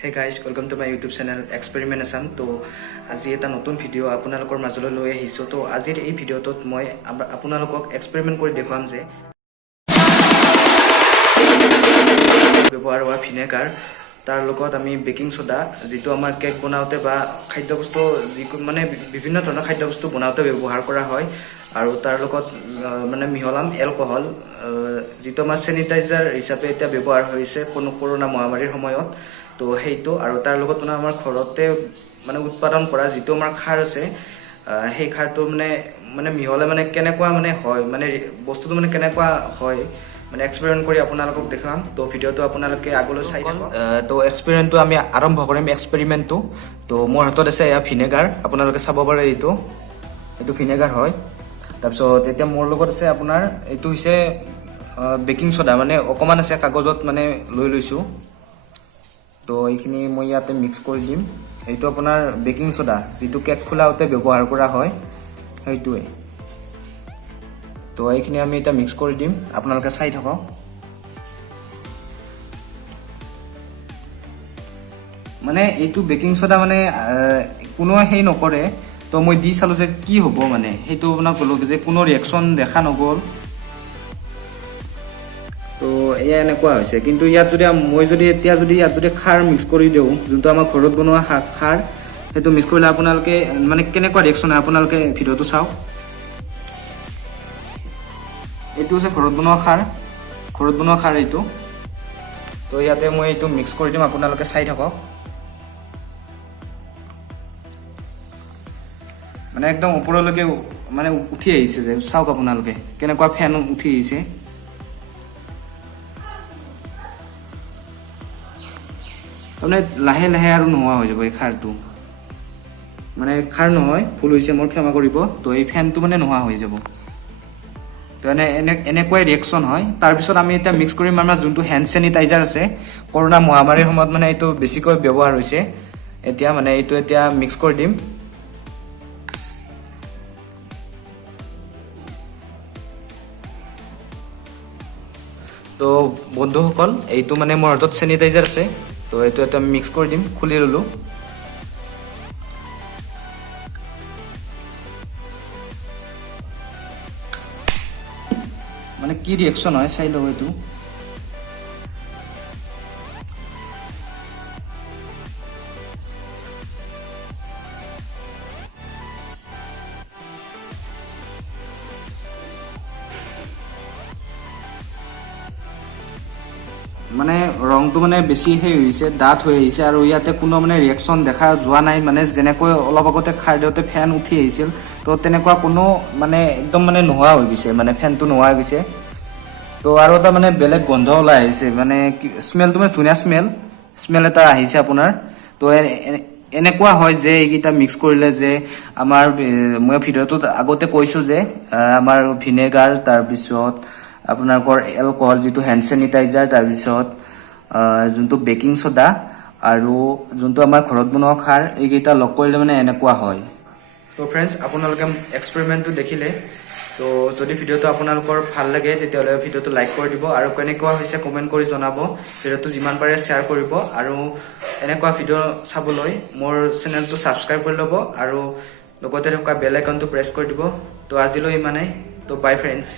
Hey guys, welcome to my YouTube channel Experiment Assam. তো আজি এটা নতুন ভিডিও আপোনালোকৰ মাজলৈ লৈ আহিছো। তো আজিৰ এই ভিডিওটোত মই আপোনালোকক এক্সপেৰিমেন্ট কৰি দেখুৱাম যে ব্যৱহাৰ হোৱা ভিনেগাৰ তাৰ লগত আমি বেকিং সোডা যেটো আমাৰ কেক বনাওতে বা খাদ্যবস্তু মানে বিভিন্ন ধৰণৰ খাদ্যবস্তু বনাওতে ব্যৱহাৰ কৰা হয় আৰু তাৰ লগত মানে মিহলাম এলকহল যেটো আমাৰ স্যানিটাইজাৰ হিচাপে এটা ব্যৱহাৰ হৈছে কৰোনা মহামাৰীৰ সময়ত। তো হেইটো আৰু তাৰ লগত মানে আমাৰ ঘৰতে মানে উৎপাদন কৰা যেটো আমাৰ খাৰ আছে সেই খাৰটো মানে মিহলে মানে কেনেকুৱা মানে হয় মানে বস্তুটো মানে কেনেকুৱা হয় মানে এক্সপেৰিমেন্ট কৰি আপোনালোকক দেখাম। তো ভিডিওটো আপোনালোকে আগলৈ চাই থাকক। তো এক্সপেৰিমেন্টটো আমি আৰম্ভ কৰিম এক্সপেৰিমেন্টটো। তো মোৰ হাতত আছে এয়া ভিনেগাৰ, আপোনালোকে চাব পাৰে এইটো ভিনেগাৰ হয়। তাৰপিছত এতিয়া মোৰ লগত আছে আপোনাৰ এইটো হৈছে বেকিং সোডা, মানে অকমান আছে কাগজত মানে লৈ লৈছো। তো এইখিনি মই ইয়াতে মিক্স কৰি দিম। এইটো আপোনাৰ বেকিং সোডা যেটো কেক ফুলাওতে ব্যৱহাৰ কৰা হয় সেইটোৱে। তো এইখিনি আমি এটা মিক্স কৰি দিম, আপোনালোকে চাই থাকক। মানে এইটো বেকিং সোডা মানে কোনো হেই নকৰে। তো মই দি চালো যে কি হ'ব, মানে সেইটো আপোনাক ক'লো যে কোনো ৰিয়েকশন দেখা নগ'ল। তো এয়া এনেকুৱা হৈছে, কিন্তু ইয়াত যদি মই ইয়াত যদি খাৰ মিক্স কৰি দিওঁ, যোনটো আমাৰ ঘৰত বনোৱা খাৰ, সেইটো মিক্স কৰিলে আপোনালোকে মানে কেনেকুৱা ৰিয়েকশন হয় আপোনালোকে ভিডিওটো চাওক। এইটো হৈছে ঘৰত বনোৱা খাৰ এইটো। তো ইয়াতে মই এইটো মিক্স কৰি দিম, আপোনালোকে চাই থাকক। মানে একদম ওপৰলৈকে মানে উঠি আহিছে যে, চাওক আপোনালোকে কেনেকুৱা ফেন উঠি আহিছে। তাৰমানে লাহে লাহে আৰু নোহোৱা হৈ যাব এই খাৰটো, মানে খাৰ নহয়, ভুল হৈছে মোৰ, ক্ষমা কৰিব। তো এই ফেনটো মানে নোহোৱা হৈ যাব। তো এনেকুৱাই ৰিয়েকশন হয়। তাৰপিছত আমি এতিয়া মিক্স কৰিম আমাৰ যোনটো হেণ্ড চেনিটাইজাৰ আছে, কৰোনা মহামাৰীৰ সময়ত মানে এইটো বেছিকৈ ব্যৱহাৰ হৈছে। এতিয়া মানে এইটো এতিয়া মিক্স কৰি দিম। তো বন্ধুসকল, এইটো মানে মোৰ হাতত চেনিটাইজাৰ আছে। তো এইটো এটা মিক্স কৰি দিম, খুলি ললো। মানে কি ৰিয়েকশন হয় চাই লও এইটো। মানে ৰংটো মানে বেছি হেই হৈছে, ডাঠ হৈ আহিছে, আৰু ইয়াতে কোনো মানে ৰিয়েকশন দেখা যোৱা নাই। মানে যেনেকৈ অলপ আগতে খাৰ দিওঁতে ফেন উঠি আহিছিল, তো তেনেকুৱা কোনো মানে একদম মানে নোহোৱা হৈ গৈছে, মানে ফেনটো নোহোৱা হৈ গৈছে। তো আৰু এটা মানে বেলেগ গন্ধ ওলাই আহিছে, মানে স্মেলটো মানে ধুনীয়া স্মেল এটা আহিছে আপোনাৰ। তো এনেকুৱা হয় যে এইকেইটা মিক্স কৰিলে যে আমাৰ মই ভিডিওটোত আগতে কৈছো যে আমাৰ ভিনেগাৰ, তাৰপিছত আপোনালোকৰ এলকহল যিটো হেণ্ড চেনিটাইজাৰ, তাৰপিছত যোনটো বেকিং সোডা আৰু যোনটো আমাৰ ঘৰত বনোৱা খাৰ, এইকেইটা লগ কৰিলে মানে এনেকুৱা হয়। তো ফ্ৰেণ্ডছ, আপোনালোকে এক্সপেৰিমেন্টটো দেখিলে। তো যদি ভিডিওটো আপোনালোকৰ ভাল লাগে তেতিয়াহ'লে ভিডিওটো লাইক কৰি দিব, আৰু কেনেকুৱা হৈছে কমেন্ট কৰি জনাব। ভিডিওটো যিমান পাৰে শ্বেয়াৰ কৰিব, আৰু এনেকুৱা ভিডিও চাবলৈ মোৰ চেনেলটো সাবস্ক্ৰাইব কৰি ল'ব, আৰু লগতে থকা বেল আইকনটো প্ৰেছ কৰি দিব। তো আজিলৈ ইমানেই। তো বাই ফ্ৰেণ্ডছ।